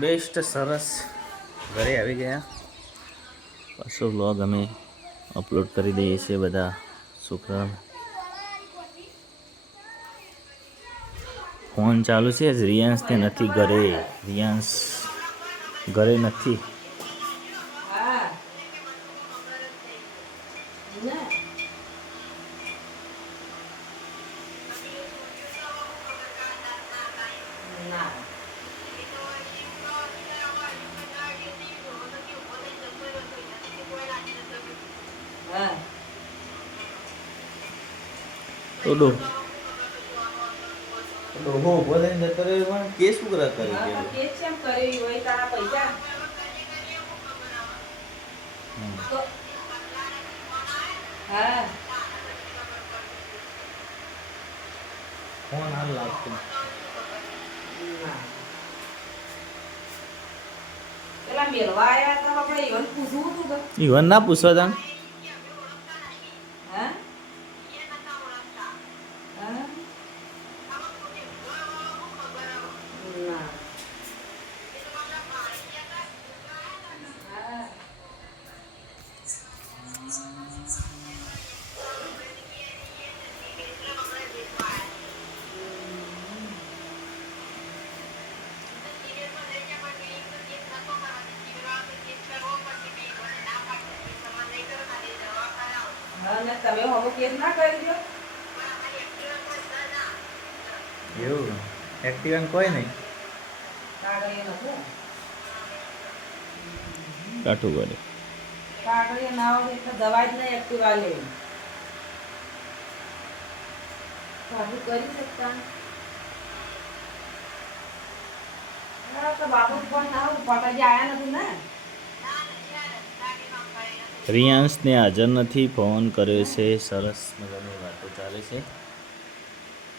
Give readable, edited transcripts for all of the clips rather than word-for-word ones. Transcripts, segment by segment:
Best સરસ ઘરે આવી ગયા. પાછો વ્લોગ અમે અપલોડ કરી દઈએ છીએ બધા છોકરા. ફોન ચાલુ છે. રિયાન્સ તે નથી ઘરે. રિયાન્સ ઘરે નથી. તો ડોહો ઉભો થઈને જતો રહ્યો પણ કે શું કરે કરી કે કેસ કેમ કરે હોય તારા પૈસા હા ફોન હાલ લાગતો પેલા મેલવા આયા હતા આપણે ઈવન પૂછવું હતું ઈવન ના પૂછવા તા હા તમે હોમો કેસ ના કરી દો એવું એક્ટિવન કોઈ નહીં કાઠું કરે કાકડીએ ના હોય એટલે દવા જ નહીં એક્ટિવા લે કાઠું કરી શકતા તો બાબુ પણ ના પટાજી આયા નથી ને રિયાન્સને હાજર નથી. ફોન કર્યો છે. સરસ મજાની વાતો ચાલે છે.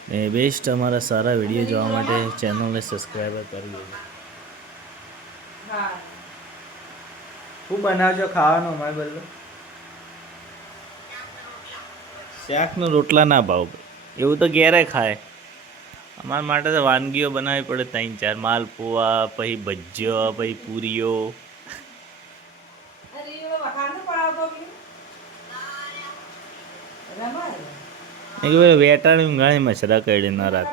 ને બેસ્ટ અમારા સારા વિડીયો જોવા માટે ચેનલને સબસ્ક્રાઈબ કરી દેજો. હા શું બનાવજો ખાવાનું અમારે બદલો શાકનો રોટલા ના ભાવ એવું તો ઘેરે ખાય. અમારા માટે તો વાનગીઓ બનાવવી પડે 3-4 માલપુઆ પછી ભજીયો પછી પૂરીઓ વેટાણી ઊંઘાણી મછરા કરી ના રાખ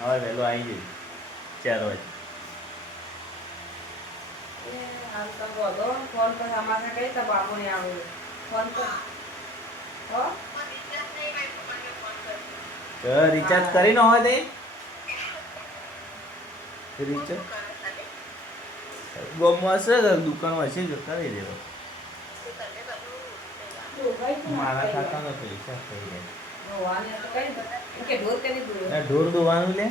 હવે વહેલો આવી જાય 4 વાગે રિચાર્જ કરી ન હોય તે રિચાર્જ ગોમમાં હશે દુકાનમાં હશે જો કરી દેવો મારા ખાતામાં પૈસા થઈ જાય ઢોર દોવાનું લે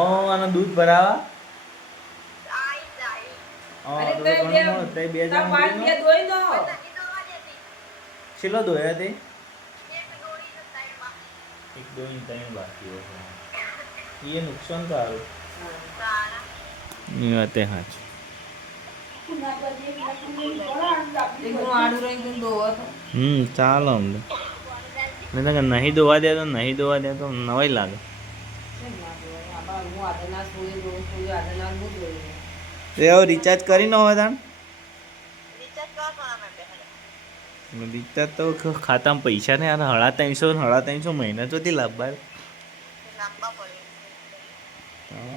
આનો દૂધ ભરાવા છેલ્લો દોયા તે એક દોઈ 3 બાકી એ નુકસાન તો આવ્યું તે હાચ ચાલો અમને નહીં દોવા દે તો નહીં દોવા દે તો નવાઈ લાગે. રિચાર્જ કરી ન હોય તાણ રિચાર્જ તો ખાતામાં પૈસા ને 350 મહિના ચોથી લાભ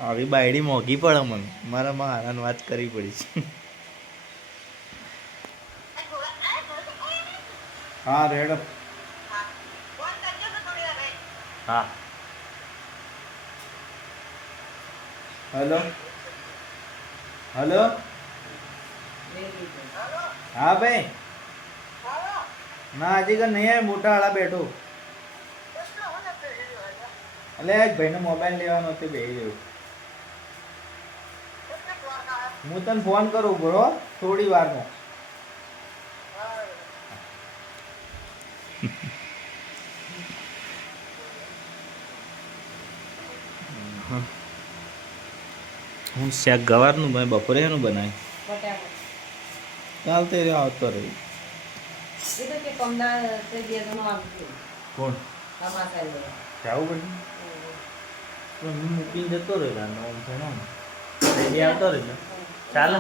આવી બાયડી મોંઘી પડે મને મારા હારાને વાત કરવી પડી છે. હા રેડ હા હલો હલો હા ભાઈ ના હજી નહીં આવે મોટા વાળા બેઠો એટલે ભાઈને મોબાઈલ લેવાનો તે બેસી રહ્યો હું તને ફોન કરું બરો થોડી વારમાં હું શાક ગવારનું બપોરે એનું બનાય કાલ તે આવતો રહી કોણ જાવું પડે પણ હું મૂકીને જતો રહ્યો આમ છે ને લઈ આવતો રહ્યો ચાલે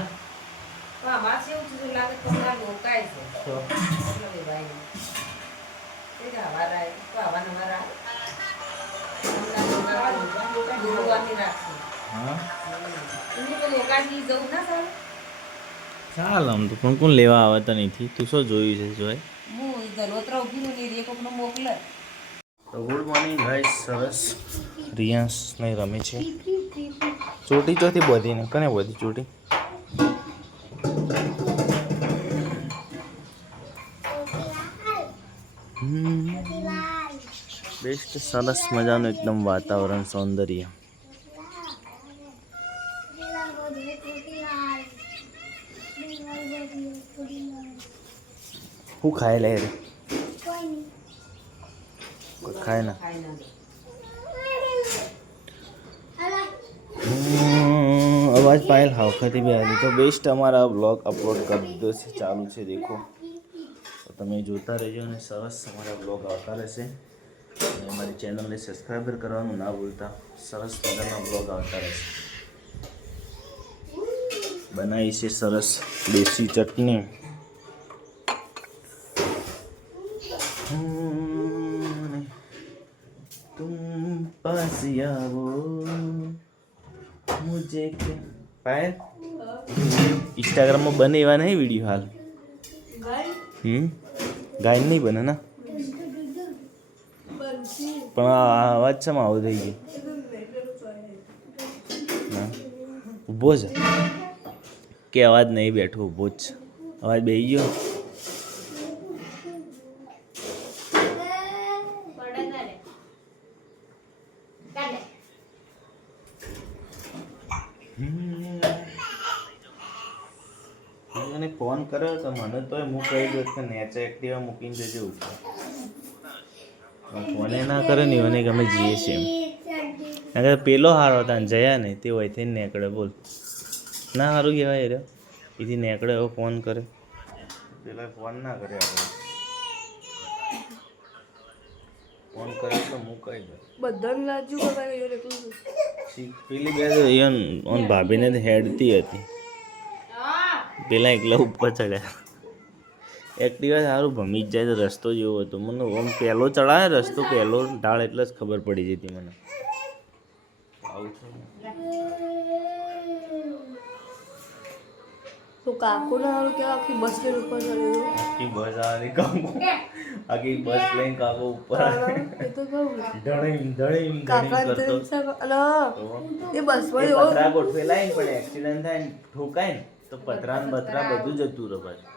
ચાલ આમ તો પણ કોણ લેવા આવતા નથી તું શું જોયું છે જોય તો ગુડ મોર્નિંગ ગાઈસ સરસ રિયાન્સ નહીં રમે છે ચોટી ચોથી બધી ને કને બધી ચોટી બેસ્ટ સરસ મજાનું એકદમ વાતાવરણ સૌંદર્ય હું ખાય લે રે ખાય ના અવાજ પાયલ હાવખાથી બી આવી તો બેસ્ટ અમારા બ્લોગ અપલોડ કરી દીધો છે ચાલુ છે દેખો તો તમે જોતા રહેજો અને સરસ અમારા બ્લોગ આવતા રહેશે અને અમારી ચેનલને સબસ્ક્રાઈબર કરવાનું ના ભૂલતા સરસ મજાના બ્લોગ આવતા રહેશે બનાવી છે સરસ દેશી ચટણી तुम पास आओ मुझे पायल इंस्टाग्राम में बने एवा नहीं वीडियो हाल गाय नहीं बने ना પણ અવાજ છે આવો થઈ ગયો ઊભો છે કે અવાજ નહીં બેઠો ઊભો જ છે અવાજ બેસી ગયો મને ફોન કર્યો તો મને તો હું કહી દઉં કે નેચર એક્ટિવા મૂકીને જજો ઉપર ફોને ના કરે ને એને ગમે જઈએ છીએ એમ અગર પેલો હારો હતા ને જયા ને તે હોય થઈને નીકળે બોલ ના સારું કહેવાય રે એથી નીકળે એવો ફોન કરે પેલા ફોન ના કરે આપણે ફોન કરે તો હું કહી દઉં બધાને લાજુ પેલી બે ઓન ભાભીને હેડતી હતી પેલા એકલા ઉપર ચડ્યા એક્ટિવા સારું ભમી જ જાય તો રસ્તો જેવો હતો મને આમ પહેલો ચડાવે રસ્તો પહેલો ઢાળ એટલે જ ખબર પડી જતી મને તો કાકુ ને હારું કેવા આખી બસ લઈને ઉપર ચડ્યો આખી બસ આવી કાકુ આખી બસ લઈને કાકો ઉપર એ તો કહું ધણીમ ધણીમ કાકા કરતો એ બસ માં પતરા ગોઠવેલા ને પણ એક્સિડન્ટ થાય ને ઠોકાય ને તો પતરા ને બતરા બધું જતું રહે પાછું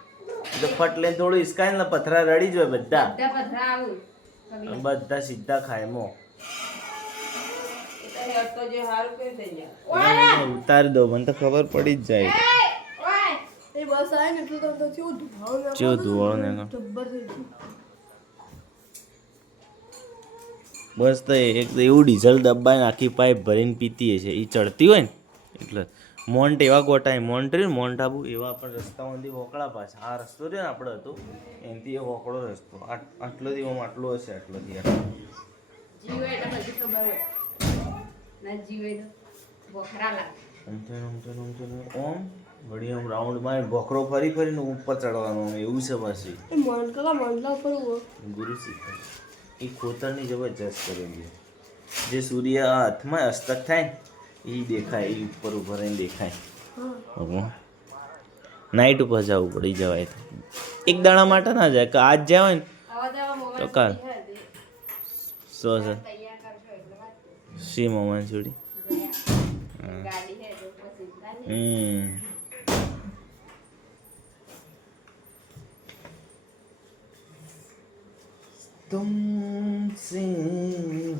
તો ફટ લઈને થોડું ઈસકાય ને પથરા રડી જ હોય બધા સીધા ખાય મો ઉતારી દો મને તો ખબર પડી જ જાય એ બસ આવે ને એટલે તો કેવું ધુવાળો ને જબ્બર થઈ ગયું બસ તો એક એવું ડીઝલ દબાઈને આખી પાઇપ ભરીને પીતી છે એ ચડતી હોય ને એટલે મોન્ટ એવા ગોટાય મોન્ટ રહ્યું મોન્ટ આબુ એવા પણ રસ્તામાંથી વોકળા પાછા આ રસ્તો રહ્યો ને આપણે હતો એનાથી એ વોકળો રસ્તો આટલોથી આમ આટલો હશે આટલોથી ઓમ વળી આમ રાઉન્ડમાં ભોખરો ફરી ફરીને ઉપર ચડવાનું એવું છે પાછી ગુરુ શીખે એ ખોતરની જબરજસ્ત કરેલી જે સૂર્ય હાથમાં અસ્તક થાય ને એ દેખાય એ ઉપર ઉભા રહીને દેખાય નાઇટ ઉપર જવું પડી જવાય તો એક દાડા માટે ના જાય કે આજ જાય ને તો કાલ સો સર શી મમ્મા છોડી तुमसे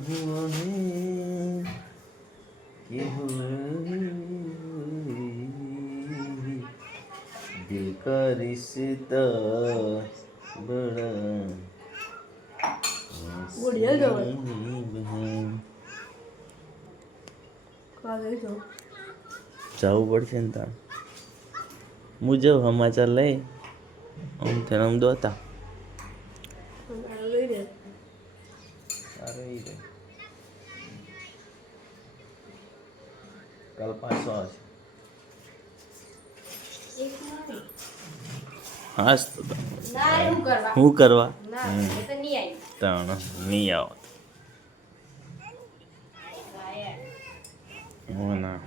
हुआ है ये दिल का रिश्ता बड़ा बढ़िया जवाब જવું પડશે ને તાર મુજબ સમાચાર લઈ આમ તેને આમ દોતા અરે ઈ રે કાલ પાછો આવશે હાસ તો હું કરવા ત્રણ નહીં આવો હું ના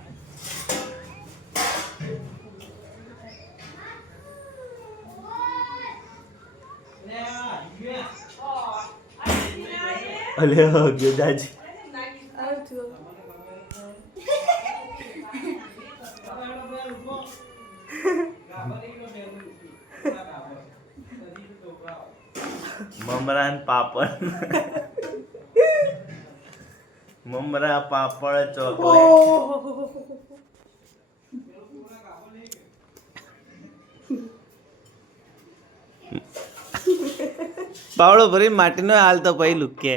અલે ગયો દાજી મમરા ને પાપડ મમરા પાપડ ચોકલેટ પાવડો ભરી માટીનો હાલ તો પછી લુકે